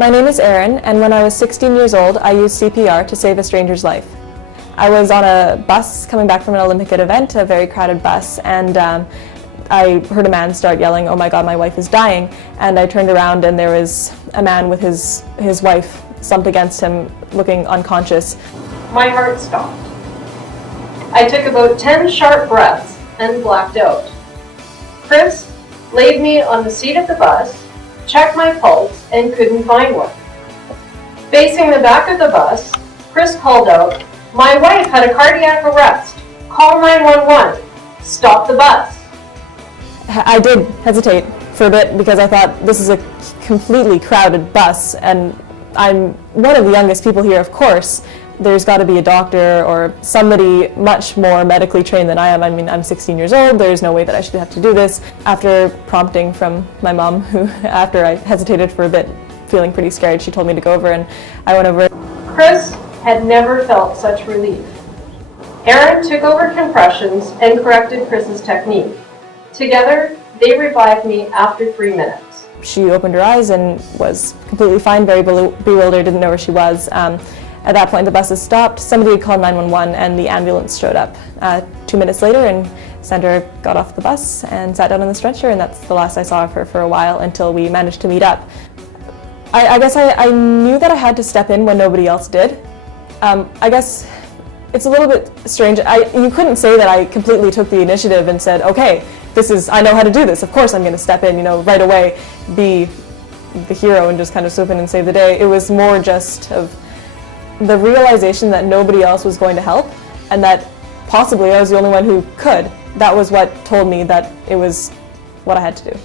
My name is Erin, and when I was 16 years old, I used CPR to save a stranger's life. I was on a bus coming back from an Olympic event, a very crowded bus, and I heard a man start yelling, "Oh my God, my wife is dying," and I turned around and there was a man with his wife slumped against him, looking unconscious. My heart stopped. I took about 10 sharp breaths and blacked out. Chris laid me on the seat of the bus, checked my pulse, and couldn't find one. Facing the back of the bus, Chris called out, "My wife had a cardiac arrest. Call 911. Stop the bus." I did hesitate for a bit because I thought this is a completely crowded bus and I'm one of the youngest people here, of course. There's got to be a doctor or somebody much more medically trained than I am. I mean, I'm 16 years old. There's no way that I should have to do this. After prompting from my mom, who, after I hesitated for a bit, feeling pretty scared, she told me to go over, and I went over. Chris had never felt such relief. Erin took over compressions and corrected Chris's technique. Together, they revived me after 3 minutes. She opened her eyes and was completely fine, very bewildered, didn't know where she was. At that point, the buses stopped. Somebody had called 911 and the ambulance showed up 2 minutes later, and Sandra got off the bus and sat down on the stretcher, and that's the last I saw of her for a while until we managed to meet up. I guess I knew that I had to step in when nobody else did. I guess it's a little bit strange. You couldn't say that I completely took the initiative and said, okay, I know how to do this. Of course I'm going to step in, right away, be the hero and just kind of swoop in and save the day. It was more just of the realization that nobody else was going to help and that possibly I was the only one who could. That was what told me that it was what I had to do.